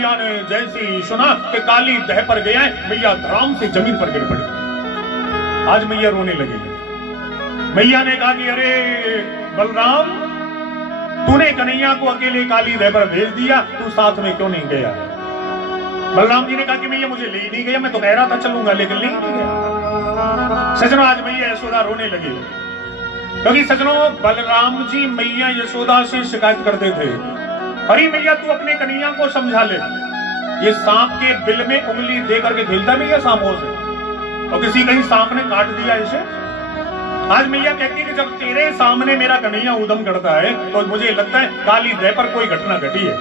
मैया ने जैसी सुना कि काली दह पर गया है, मैया धड़ाम से जमीन पर गिर पड़ी। आज मैया रोने लगी। मैया ने कहा कि अरे बलराम, तूने कन्हैया को अकेले काली दह पर भेज दिया, तू साथ में क्यों नहीं गया? बलराम जी ने कहा कि मैया मुझे ले ही नहीं गया, मैं तो कह रहा था चलूंगा लेकिन ले नहीं गया। सजनों, आज मैया यशोदा रोने लगी क्योंकि सजनों बलराम जी मैया यशोदा से शिकायत करते थे, अरे मैया तू अपने कन्हैया को समझा ले, ये सांप के बिल में उंगली दे करके खेलता मैया सांपों से, और किसी कहीं सांप ने काट दिया इसे। आज मैया कहती है कि जब तेरे सामने मेरा कन्हैया उदम करता है तो मुझे लगता है काली दह पर कोई घटना घटी है।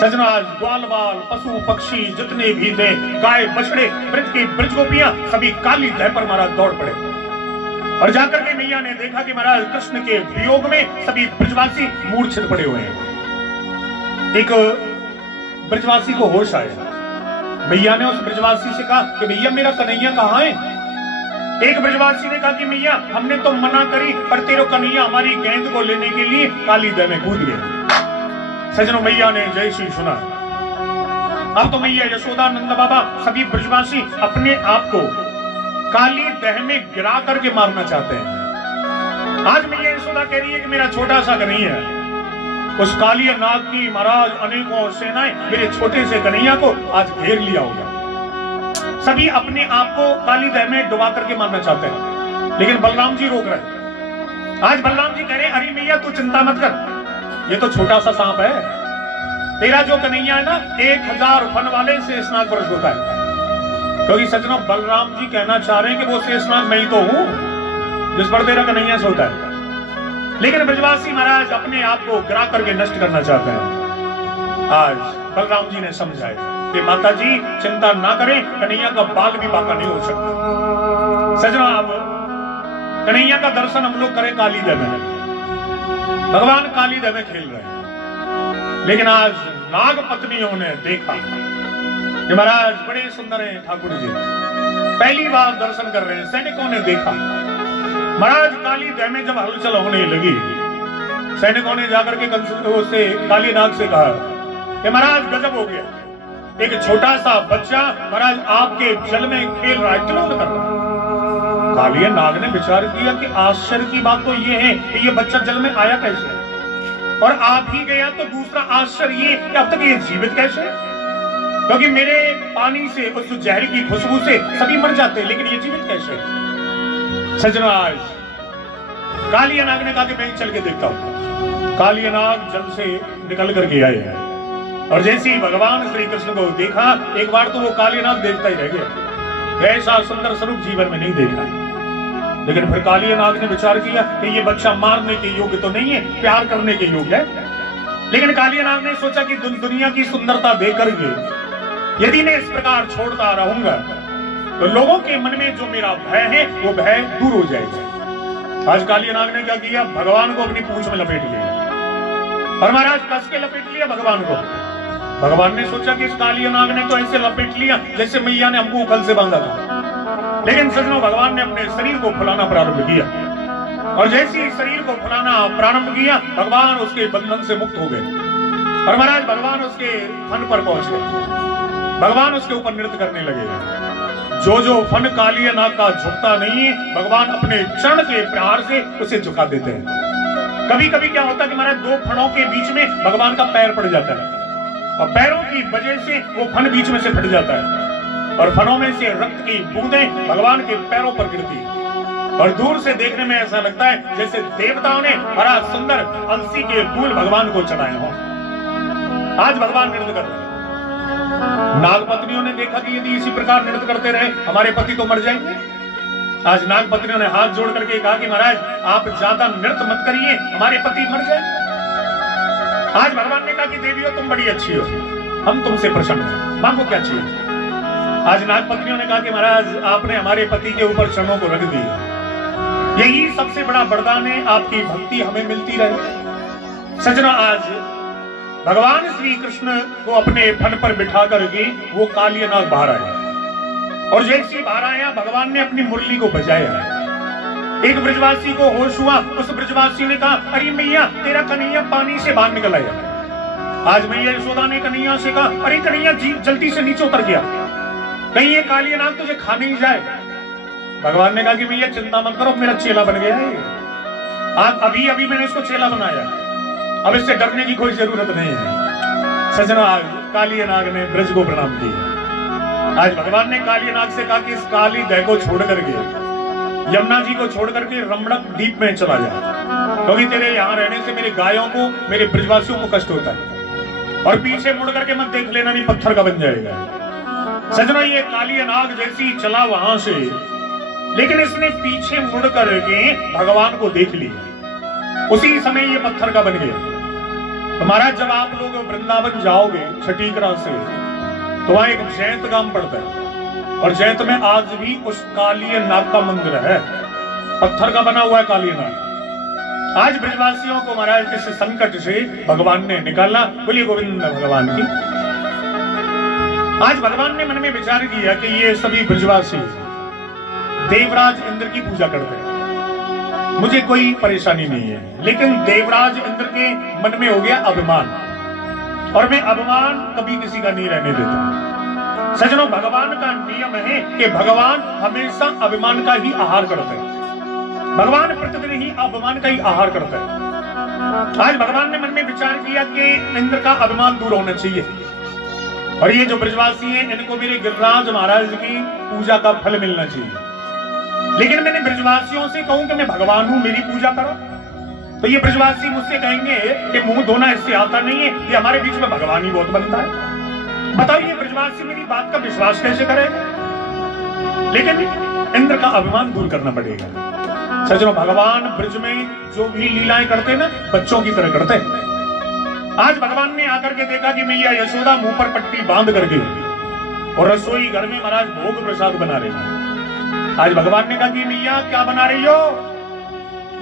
सजना, आज ग्वाल बाल पशु पक्षी जितने भी थे, गाय बछड़े ब्रज की ब्रज गोपियां सभी काली दह पर महाराज दौड़ पड़े, और जाकर के मैया ने देखा कि महाराज कृष्ण के वियोग में सभी ब्रजवासी मूर्छित पड़े हुए हैं। एक ब्रजवासी को होश आया। मैया ने उस ब्रजवासी से कहा कि भैया मेरा कन्हैया कहाँ है? एक ब्रजवासी ने कहा कि मैया हमने तो मना करी, पर तेरा कन्हैया हमारी गेंद को लेने के लिए काली दह में कूद गया। सजनों, मैया ने जय श्री सुना। अब तो मैया यशोदा नंद बाबा सभी ब्रजवासी अपने आप को काली दह में गिरा करके मारना चाहते हैं। आज मैया यशोदा कह रही है कि मेरा छोटा सा कन्हैया, उस काली नाग की महाराज अनेकों सेनाएं मेरे छोटे से कन्हैया को आज घेर लिया होगा। सभी अपने आप को काली दह में डुबा करके मारना चाहते हैं, लेकिन बलराम जी रोक रहे। आज बलराम जी कह रहे हैं, अरे मैया तू चिंता मत कर, ये तो छोटा सा सांप है, तेरा जो कन्हैया है ना 1000 फन वाले शेषनाग पर होता है। क्योंकि सजनों बलराम जी कहना चाह रहे हैं कि वो शेषनाग मैं ही तो हूं जिस पर तेरा कन्हैया सोता है, लेकिन ब्रजवासी महाराज अपने आप को गिरा करके नष्ट करना चाहते हैं। आज बलराम जी ने समझाया कि माता जी चिंता ना करें, कन्हैया का बाल भी बाका नहीं हो सकता। सजना, अब कन्हैया का दर्शन हम लोग करें काली दह में। भगवान काली दह में खेल रहे हैं, लेकिन आज नाग पत्नियों ने देखा कि महाराज बड़े सुंदर हैं ठाकुर जी, पहली बार दर्शन कर रहे हैं। सैनिकों ने देखा महाराज काली दह में जब हलचल होने लगी, सैनिकों ने जाकर के उससे काली नाग से कहा कि महाराज गजब हो गया, एक छोटा सा बच्चा महाराज आपके जल में खेल रहा है, क्यों कर रहा है? काली नाग ने विचार किया कि आश्चर्य की बात तो ये है कि ये बच्चा जल में आया कैसे, और आप ही गया, तो दूसरा आश्चर्य ये कि अब तक ये जीवित कैसे? क्योंकि मेरे पानी से उस जहर की खुशबू से सभी मर जाते हैं, लेकिन ये जीवित कैसे? सजना, आज काली नाग ने कहा कि मैं चल के देखता हूं। काली नाग जल से निकल करके आए हैं, और जैसे ही भगवान श्री कृष्ण को देखा, एक बार तो वो काली नाग देखता ही रह गया, ऐसा सुंदर स्वरूप जीवन में नहीं देखा। लेकिन फिर काली नाग ने विचार किया कि ये बच्चा मारने के योग्य तो नहीं है, प्यार करने के योग्य है। लेकिन काली नाग ने सोचा कि दुनिया की सुंदरता देख करके यदि मैं इस प्रकार छोड़ता रहूंगा तो लोगों के मन में जो मेरा भय है वो भय दूर हो जाएगा। आज काली नाग ने क्या किया, भगवान को अपनी पूंछ में लपेट लिया, और महाराज कस के लपेट लिया भगवान को। भगवान ने सोचा कि इस काली नाग ने तो ऐसे लपेट लिया जैसे मैया ने हमको उखल से बांधा था। लेकिन सजनों, भगवान ने अपने शरीर को फुलाना प्रारंभ किया, और जैसे ही शरीर को फुलाना प्रारंभ किया, भगवान उसके बंधन से मुक्त हो गए, और महाराज भगवान उसके फन पर पहुंच गए। भगवान उसके ऊपर नृत्य करने लगे। जो जो फन काली नाग का झुकता नहीं है, भगवान अपने चरण के प्रहार से उसे झुका देते हैं। कभी कभी क्या होता है कि महाराज दो फनों के बीच में भगवान का पैर पड़ जाता है, और पैरों की वजह से वो फन बीच में से फट जाता है, और फनों में से रक्त की बूंदें भगवान के पैरों पर गिरती है, और दूर से देखने में ऐसा लगता है जैसे देवताओं ने बड़ा सुंदर अलसी के फूल भगवान को चढ़ाए हों। आज भगवान नृत्य कर रहे हैं। नाग पत्नियों ने देखा कि यदि इसी प्रकार नृत्य करते रहे हमारे पति तो मर जाएंगे। आज नाग पत्नियों ने हाथ जोड़ करके कहा कि महाराज आप ज्यादा नृत्य मत करिए, हमारे पति मर जाएंगे। आज भगवान ने कहा कि देवियों तुम बड़ी अच्छी हो, हम तुमसे प्रसन्न हैं, मांगो क्या चाहिए। आज नाग पत्नियों ने कहा कि महाराज आपने हमारे पति के ऊपर चरणों को रख दिया, यही सबसे बड़ा वरदान है, आपकी भक्ति हमें मिलती रहे। सजना, आज भगवान श्री कृष्ण को अपने फन पर बिठा करके वो काली नाग बाहर आया, और जैसे बाहर आया भगवान ने अपनी मुरली को बजाया। एक ब्रजवासी को होश हुआ, उस ब्रजवासी ने कहा, अरे मैया तेरा कन्हैया पानी से बाहर निकल आया। आज मैया यशोदा ने कन्हैया से कहा, अरे कन्हैया जल्दी से नीचे उतर गया, कहीं ये काली नाग तुझे खा नहीं जाए। भगवान ने कहा कि मैया चिंता मत करो, मेरा चेला बन गया है, आज अभी अभी मैंने इसको चेला बनाया, अब इससे डरने की कोई जरूरत नहीं है। सजना, काली नाग ने ब्रज को प्रणाम किया। आज भगवान ने काली नाग से कहा कि इस काली दह को छोड़ करके, यमुना जी को छोड़ करके रमणक द्वीप में चला जा, क्योंकि तेरे यहाँ रहने से मेरे गायों को, मेरे ब्रजवासियों को कष्ट होता है, और पीछे मुड़ करके मत देख लेना, नहीं पत्थर का बन जाएगा। सजना, ये काली नाग जैसी चला वहां से, लेकिन इसने पीछे मुड़ करके भगवान को देख लिया, उसी समय ये पत्थर का बन गया। तो महाराज, जब आप लोग वृंदावन जाओगे छठीकरा से, तो वहां एक जैत गांव पड़ता है, और जैत में आज भी उस काली नाग का मंदिर है, पत्थर का बना हुआ है काली नाग। आज ब्रजवासियों को महाराज इस संकट से भगवान ने निकाला। बोलिए गोविंद भगवान की। आज भगवान ने मन में विचार किया कि ये सभी ब्रजवासी देवराज इंद्र की पूजा करते हैं, मुझे कोई परेशानी नहीं है, लेकिन देवराज इंद्र के मन में हो गया अभिमान, और मैं अभिमान कभी किसी का नहीं रहने देता। सजनों, भगवान का नियम है कि भगवान हमेशा अभिमान का ही आहार करते हैं, भगवान प्रतिदिन ही अभिमान का ही आहार करते हैं। आज भगवान ने मन में विचार किया कि इंद्र का अभिमान दूर होना चाहिए, और ये जो ब्रजवासी हैं इनको मेरे गिरिराज महाराज की पूजा का फल मिलना चाहिए। लेकिन मैंने ब्रजवासियों से कहूं कि मैं भगवान हूं, मेरी पूजा करो, तो ये ब्रजवासी मुझसे कहेंगे कि मुंह धोना इससे आता नहीं है, ये हमारे बीच में भगवान ही बहुत बनता है। बताइए ब्रजवासी मेरी बात का विश्वास कैसे करेगा? लेकिन इंद्र का अभिमान दूर करना पड़ेगा। सजनों, भगवान ब्रज में जो भी लीलाएं करते हैं ना, बच्चों की तरह करते हैं। आज भगवान ने आकर के देखा कि मैया यशोदा मुंह पर पट्टी बांध करके और रसोई घर में महाराज भोग प्रसाद बना रही है। आज भगवान ने कहा कि मैया क्या बना रही हो?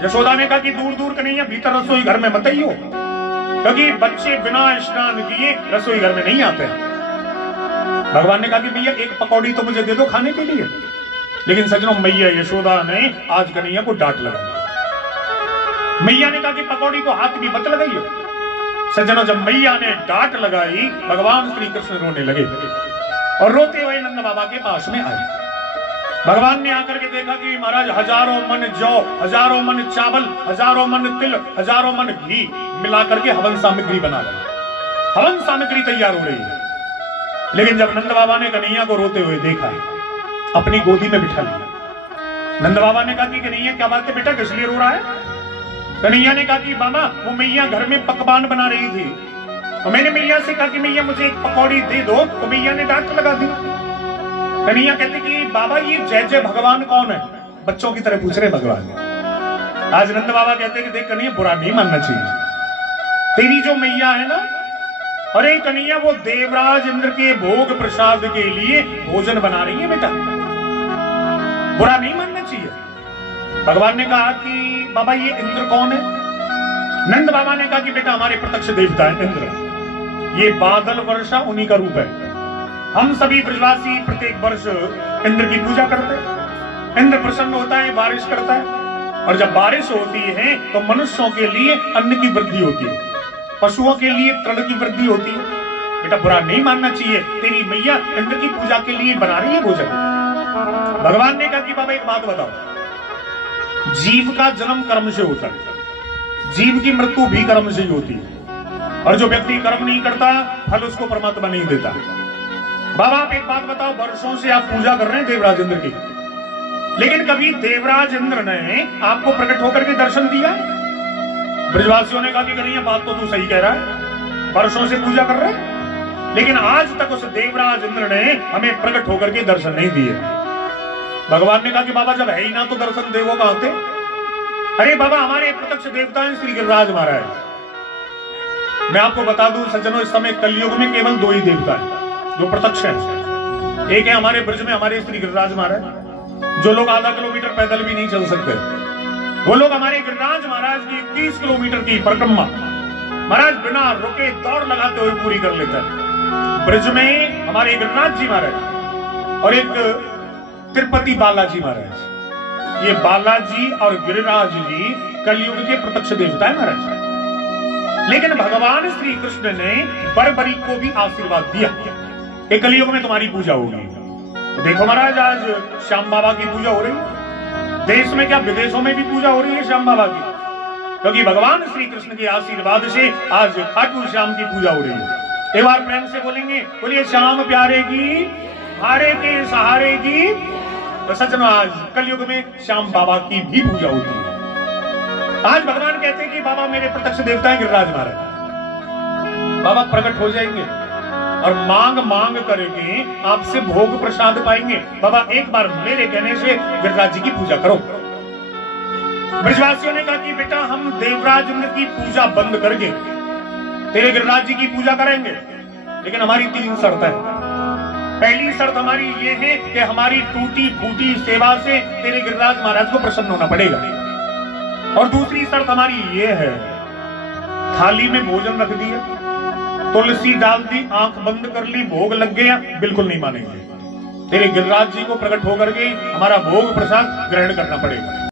यशोदा ने कहा कि दूर दूर कन्हैया, भीतर रसोई घर में मत आइयो, क्योंकि बच्चे बिना स्नान किए रसोई घर में नहीं आते। भगवान ने कहा कि भैया एक पकौड़ी तो मुझे दे दो खाने के लिए। लेकिन सजनों, मैया यशोदा ने आज कन्हैया को डांट लगाई। मैया ने कहा कि पकौड़ी को हाथ भी मत लगाइयो। सजनों, जब मैया ने डांट लगाई, भगवान श्री कृष्ण रोने लगे और रोते हुए नंद बाबा के पास में आए। भगवान ने आकर के देखा कि महाराज हजारों मन जौ, हजारों मन चावल, हजारों मन तिल, हजारों मन घी मिलाकर के हवन सामग्री बना रहे, हवन सामग्री तैयार हो रही है। लेकिन जब नंद बाबा ने कन्हैया को रोते हुए देखा, अपनी गोदी में बिठा लिया। नंद बाबा ने कहा कि कन्हैया क्या बात है बेटा, किस लिए रो रहा है? कन्हैया ने कहा कि बाबा, वो मैया घर में पकवान बना रही थी, तो मैंने मैया से कहा कि मैया मुझे एक पकौड़ी दे दो, तो मैया ने डांट लगा दी। कन्हैया कहते कि बाबा, ये जय जय भगवान कौन है? बच्चों की तरह पूछ रहे भगवान। आज नंद बाबा कहते कि देख कन्हैया, बुरा नहीं मानना चाहिए, तेरी जो मैया है ना, अरे कन्हैया वो देवराज इंद्र के भोग प्रसाद के लिए भोजन बना रही है बेटा, बुरा नहीं मानना चाहिए। भगवान ने कहा कि बाबा ये इंद्र कौन है? नंद बाबा ने कहा कि बेटा हमारे प्रत्यक्ष देवता है इंद्र, ये बादल वर्षा उन्हीं का रूप है। हम सभी ब्रजवासी प्रत्येक वर्ष इंद्र की पूजा करते हैं। इंद्र प्रसन्न होता है, बारिश करता है, और जब बारिश होती है तो मनुष्यों के लिए अन्न की वृद्धि होती है, पशुओं के लिए तृण की वृद्धि होती है। बेटा बुरा नहीं मानना चाहिए, तेरी मैया इंद्र की पूजा के लिए बना रही है भोजन। भगवान ने कहा कि बाबा एक बात बताओ, जीव का जन्म कर्म से होता है, जीव की मृत्यु भी कर्म से ही होती है, और जो व्यक्ति कर्म नहीं करता फल उसको परमात्मा नहीं देता। बाबा आप एक बात बताओ, वर्षों से आप पूजा कर रहे हैं देवराज इंद्र की, लेकिन कभी देवराज इंद्र ने आपको प्रकट होकर के दर्शन दिया? ब्रजवासियों ने कहा कि कन्हैया बात तो तू सही कह रहा है, वर्षों से पूजा कर रहे हैं, लेकिन आज तक उस देवराज इंद्र ने हमें प्रकट होकर के दर्शन नहीं दिए। भगवान ने कहा कि बाबा जब है ही ना तो दर्शन देवो कहां थे? अरे बाबा हमारे प्रत्यक्ष देवता हैं श्री गिरिराज महाराज। मैं आपको बता दूं सज्जनों, इस समय कलयुग में केवल दो ही देवता है जो प्रत्यक्ष है। एक है हमारे ब्रज में हमारे श्री गिरिराज महाराज, जो लोग आधा किलोमीटर पैदल भी नहीं चल सकते, वो लोग हमारे गिरिराज महाराज की 30 किलोमीटर की परिक्रमा महाराज बिना रुके दौड़ लगाते हुए पूरी कर लेता है। ब्रज में हमारे गिरिराज जी महाराज और एक तिरुपति बालाजी महाराज, ये बालाजी और गिरिराज जी कलयुग के प्रत्यक्ष देवता है महाराज। लेकिन भगवान श्री कृष्ण ने बरबरी को भी आशीर्वाद दिया कि कलयुग में तुम्हारी पूजा होगी। तो देखो महाराज, आज श्याम बाबा की पूजा हो रही है, देश में क्या विदेशों में भी पूजा हो रही है श्याम बाबा की, क्योंकि भगवान श्री कृष्ण के आशीर्वाद से आज खाटू श्याम की पूजा हो रही है। एक बार प्रेम से बोलेंगे, बोलिए श्याम प्यारे की, हारे के सहारे की। तो सच में आज कलयुग में श्याम बाबा की भी पूजा होती है। आज भगवान कहते हैं कि बाबा मेरे प्रत्यक्ष देवता है गिरिराज महाराज, बाबा प्रकट हो जाएंगे और मांग मांग करके आपसे भोग प्रसाद पाएंगे। बाबा एक बार मेरे कहने से गिरिराज जी की पूजा करो। ब्रजवासियों ने कहा कि बेटा हम देवराज की पूजा बंद करके तेरे गिरिराज जी की पूजा करेंगे, लेकिन हमारी 3 शर्त है। पहली शर्त हमारी ये है कि हमारी टूटी फूटी सेवा से तेरे गिरिराज महाराज को प्रसन्न होना पड़ेगा, और दूसरी शर्त हमारी ये है, थाली में भोजन रख दिया, तुलसी डाल दी, आंख बंद कर ली, भोग लग गया, बिल्कुल नहीं मानेंगे। तेरे गिरिराज जी को प्रकट होकर के हमारा भोग प्रसाद ग्रहण करना पड़ेगा।